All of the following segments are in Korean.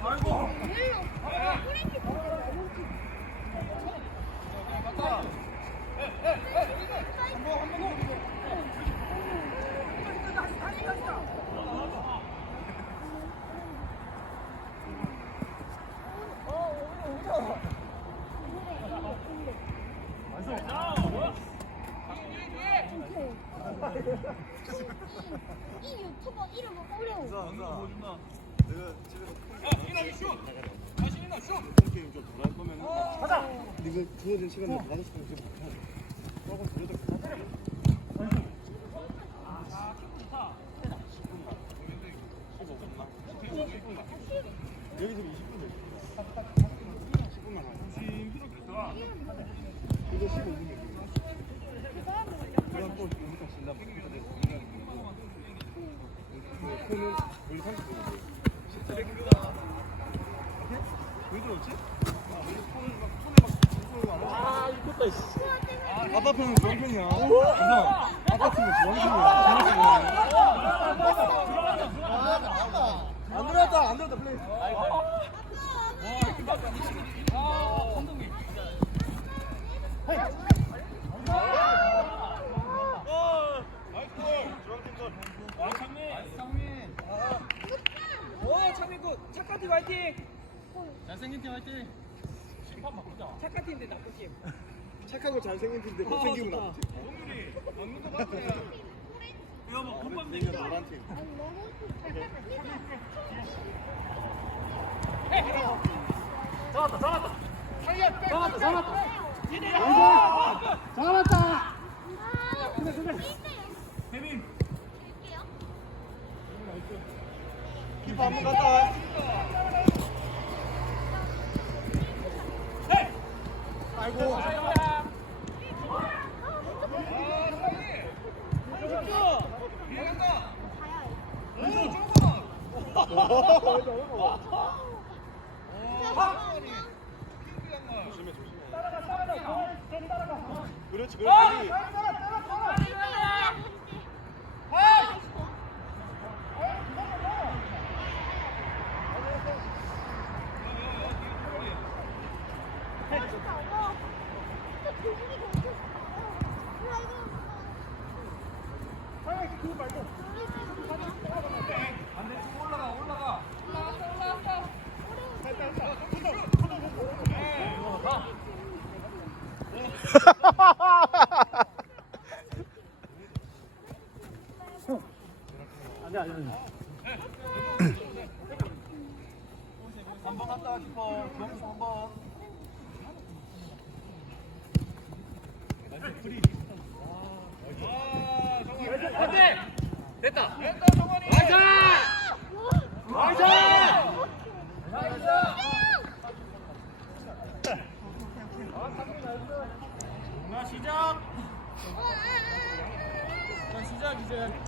아이고 이 유튜버 이름은 어려워. 여기 지금 20분 됐어. 10분만 하자. 이거 15분 됐어. 그럼 또그 우리 30분 왜 그러지? 아, 막막 아, 이겼다 씨. 아빠 편은 좋은 편이야. 우선 아빠 편은 좋은 편이야. 안 들어왔다, 안 들어왔다, 플레이. 오 창민 굿 착한 팀 화이팅 잘생긴 팀 화이팅. 착한 팀인데 나쁜 팀 착하고 잘생긴 팀인데 못생기고 좋다. 나쁜 팀. 여보, 금방 내가 노란 팀. 잡았다 잡았다 잡았다. 키퍼 한번 갔다 와. 해 조심해. 그렇지 그렇지. 한번 갔다 와 키퍼. 기영수 한 번. 됐다. 나이스 나이스. 나 시작. 자 시작 이제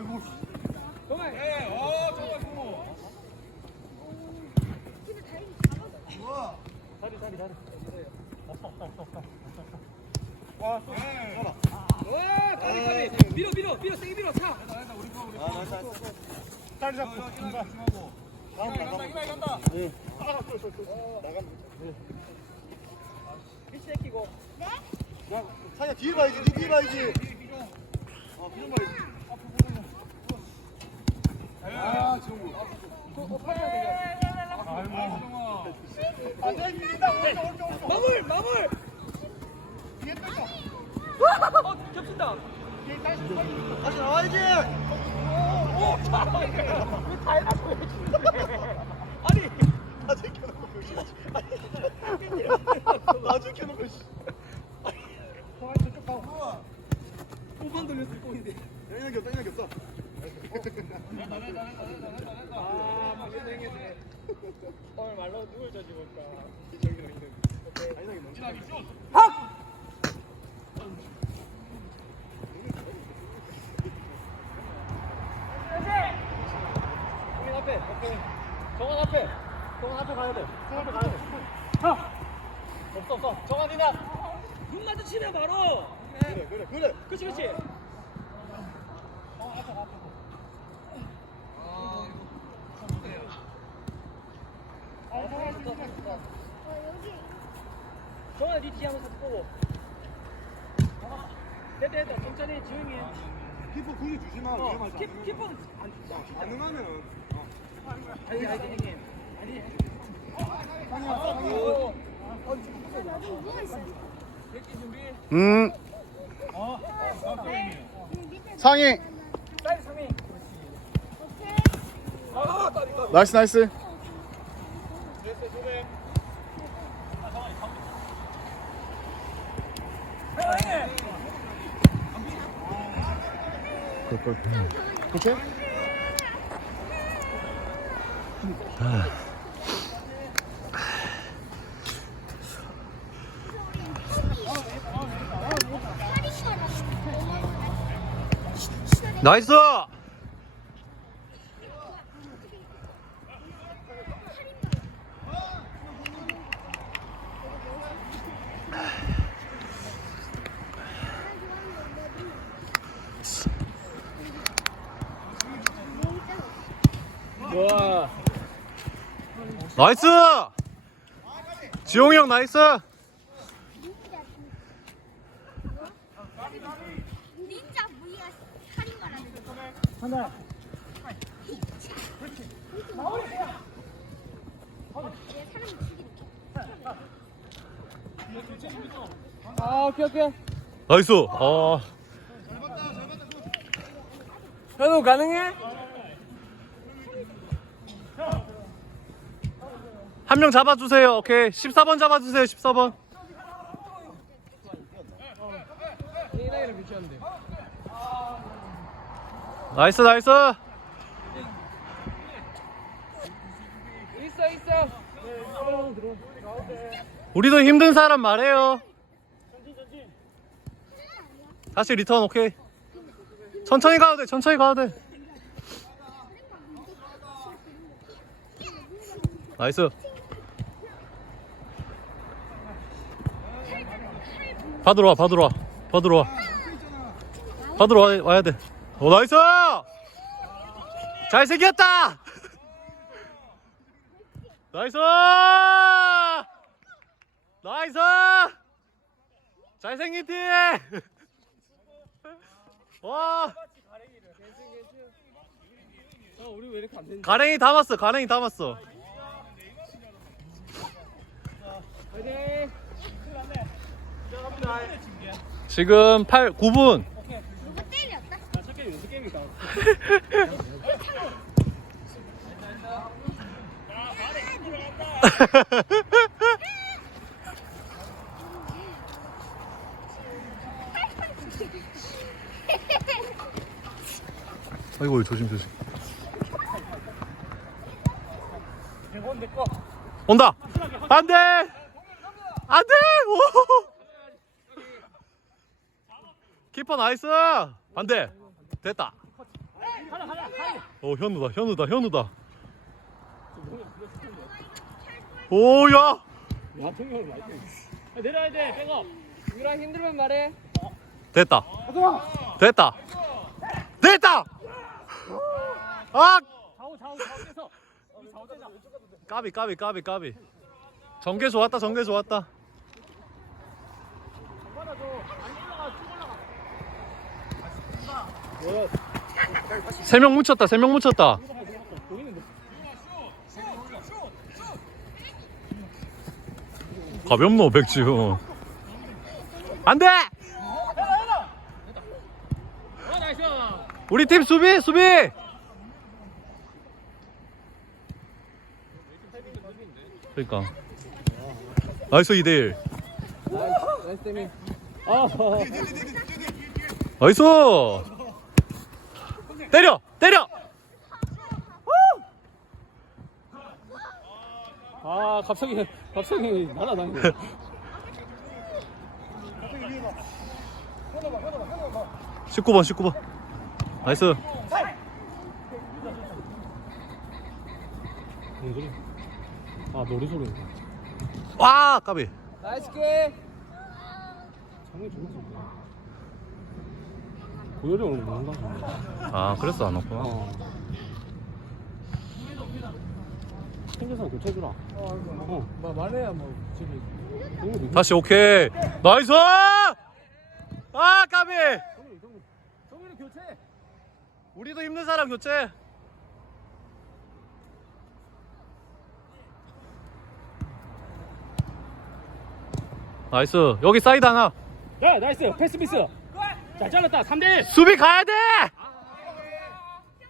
아이고. 정말 어, 정말 고마워. 좋아. 다리 다리 다리 와, 쏘. 쏘라. 와 다리 다리 밀어 밀어 밀어 세게 밀어 차 아, 나이스, 나이스. 딸 잡고. 중간. 다음 가, 다음 가. 간다 네. 아, 쏘, 쏘, 쏘. 나가면 돼. 미치 끼고 야, 사야 뒤에 봐야지, 뒤에 봐야지. 아, 그런 봐야지. 아, 지훈. 또 팔아야 돼 아이고. 마물 마물. 어 겹친다 다시 나와야지. 오 잘하네 왜다 해놨어 왜 죽네 아니 다 제껴놓고 씨. 다 제껴놓고 씨. 오만 돌렸을 뻔인데 겹다. 아 벌써 생겼네 오늘 말로 누굴 저지 볼까 아니나 겹다. 학! 정인 앞에 오케이 정원 앞에 정원 앞에 가야 돼 정원 앞에 가야 돼 하! 없어 없어 정원이나 눈 마주치면 바로 그래 그래 그래. 그치 그치 어, 여기 정원아 니 뒤에 한번 서 보고 됐다 천천히 조용히 해 키퍼 굳이 주지 마. 어, 위험하지. 키, 않으면. 키퍼는 안 줘. 가능하면은. 어. 아니, 아니, 형님. 아니. 상이야 어, 상이. 어, 아, 나중에 누워 있어. 백기 준비. 음이 밑에 상의 사이드 상위. 오케이. 아, 따리, 따리. 나이스 나이스 됐어, 조백. 굿굿 그치? 나이스 나이스 지용이 형 나이스 닌자 V가 살인마라는 거. 하나. 얘 사람 죽이는 거. 아, 오케이, 오케이. 나이스 어 현우 가능해? 한 명 잡아주세요. 오케이. 14번 잡아주세요. 14번. 이 나이를 비추는데. 나이스 나이스. 있어, 있어. 우리도 힘든 사람 말해요. 다시 리턴 오케이. 천천히 가도 돼. 천천히 가도 돼. 나이스 받으러 와 받으러 와 받으러 와. 받으러 와, 와야 돼오 나이스! 잘생겼다! 나이스! 나이스! 잘생긴 팀! 와? 가랭이 담았어 가랭이 담았어. 화이팅! 지금 8 9분 누구 때렸다? 나첫 게임 연습 게임이다. 아이고 조심 조심. 온다 안돼 안돼 오 키퍼 나이스! 반대. 됐다. 오 현우다 현우다 현우다. 오야! 내려야 돼, 백업. 유랑 힘들면 말해. 됐다. 됐다. 됐다! 아! 좌우, 좌우, 좌우 떼서. 우리 좌우 떼자. 까비 까비 까비 까비. 전개 좋았다 전개 좋았다 세 명 묻혔다 세 명 묻혔다. 가볍노 백지훈. 안돼! 어 나이스 우리 팀 수비 수비! 그러니까. 나이스 2대1 나이스 아 나이스 때려! 때려! 아 갑자기 갑자기 날아다니네. 19번 19번. 나이스. 뭔 소리? 아 노래 소리. 와 까비. 나이스 게 장이 존나 좋다 뭔가 좋네 아 그래서 안 왔구나. 어. 생겨서 교체해주라. 어 마- 말해야 뭐 집이 다시 오케이. 나이스! 아 까비! 동물이 교체! 우리도 힘든 사람 교체. 나이스. 여기 사이드 하나. 야 나이스. 패스 미스 잘 잘랐다. 3대1 수비 가야 돼!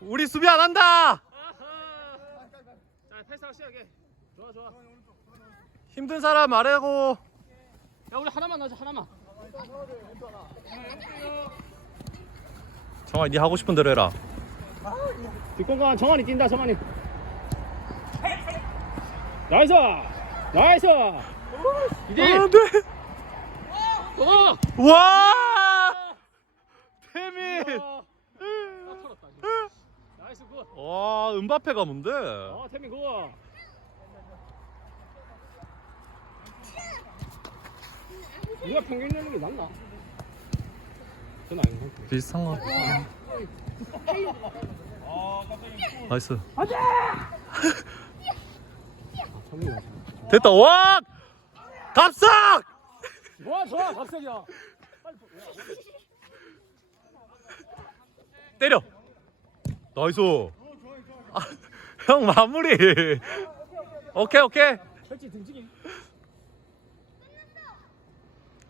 우리 수비 안 한다! 자 패스 확실하게 좋아 좋아. 힘든 사람 말하고. 야 우리 하나만 하자 하나만. 정환이 네 하고 싶은 대로 해라. 뒷공간 정환이 뛴다 정환이. 나이스! 나이스! 이제 안돼! 어와 태민 아, 털었다 나이스 굿 와 은바페가 뭔데 어, 태민 굿 네가 평균 내는 게 낫나? 그건 아닌 것 같아. 비슷한 거 나이스. 아, 맞아 됐다 와 갑삭! 좋아 좋아 갑자기야? 때려! 나이스 아, 형 마무리. 오케이 오케이. 펼치 등지기.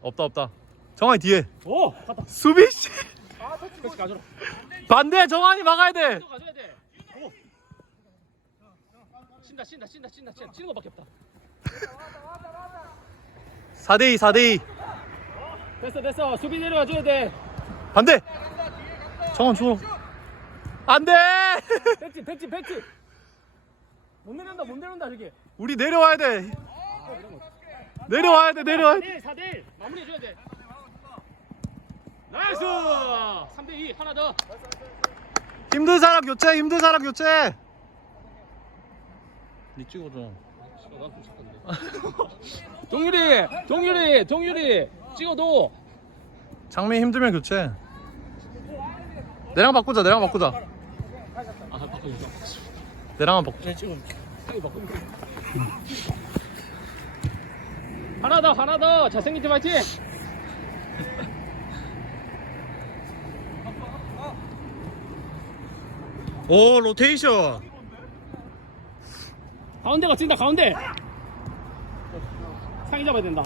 없다 없다. 정환이 뒤에. 오 갔다. 수비 씨. 펼치 가져라. 반대 정환이 막아야 돼. 또 가져야 돼. 오. 신다 신다 신다 신다 신다. 치는 거밖에 없다. 4대2 4대2 됐어 됐어. 수비 내려와 줘야 돼. 반대. 정환 줘 안돼! 벤치 벤치 벤치. 못 내려온다 못 내려온다 저기. 우리 내려와야 돼. 내려와야 돼 내려와야 돼. 4대1 4대1 마무리 해줘야 돼. 나이스! 3대2 하나 더. 힘든 사람 교체 힘든 사람 교체. 니 찍어줘. 동률이 동률이 동률이 찍어도. 장미 힘들면 교체. 내랑 바꾸자 내랑 바꾸자 내랑은 바꾸자. 찍어 바꾸면 하나 더 하나 더 잘생긴 팀 화이팅 오 로테이션. 가운데가 찐다 가운데. 상의 잡아야 된다.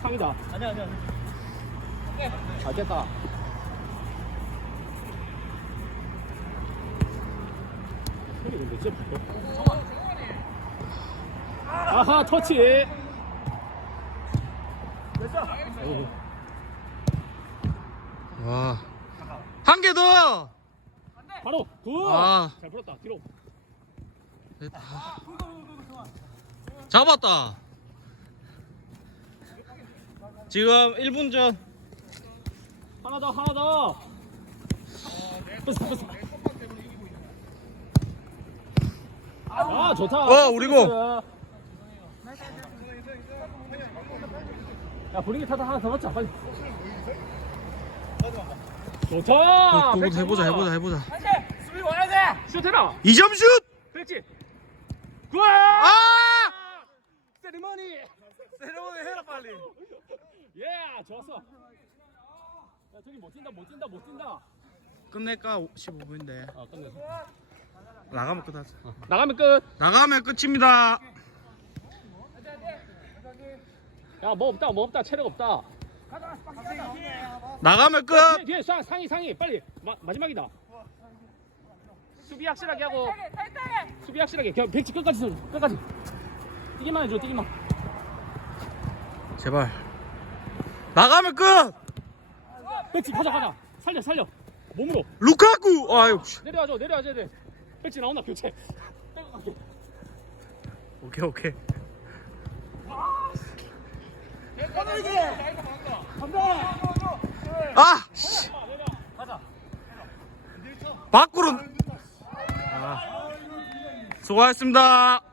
상의다 아니야 아니야 잘 됐다 소리 근데 진짜 부끄러 아하 터치. 와 한 개 더! 바로 아. 굿잘 풀었다 뒤로. 잡았다. 지금 1분 전. 하나 더 하나 더. 패스 패스 아 좋다. 와, 우리고. 야 분위기 타다 하나 더 넣자 빨리. 좋다. 백지 해보자. 해보자 해보자. 수비 와야 돼! 슛 해라 2점 슛! 그렇지. 굿 아! 세리머니! 세레모니 해라 빨리. 예 좋았어. 야 저기 못 뛴다 못 뛴다 못 뛴다. 끝낼까? 15분인데. 아 끝냈어 나가면 끝났어 나가면 끝. 나가면 끝입니다. 야 뭐 없다 뭐 없다. 체력 없다. 나가면 끝. 뒤에, 뒤에 상, 상이 상이 빨리. 마, 마지막이다. 수비 확실하게 하고. 수비 확실하게. 겨- 백지 끝까지 서 끝까지. 뛰기만 해줘 뛰기만. 제발. 나가면 끝. 백지 가자 가자. 살려 살려. 몸으로. 루카쿠. 아유 씨. 내려와줘 내려와줘 돼 백지 나온다 교체 오케이 오케이 아 씨. 가자 밖으로 아. 수고하셨습니다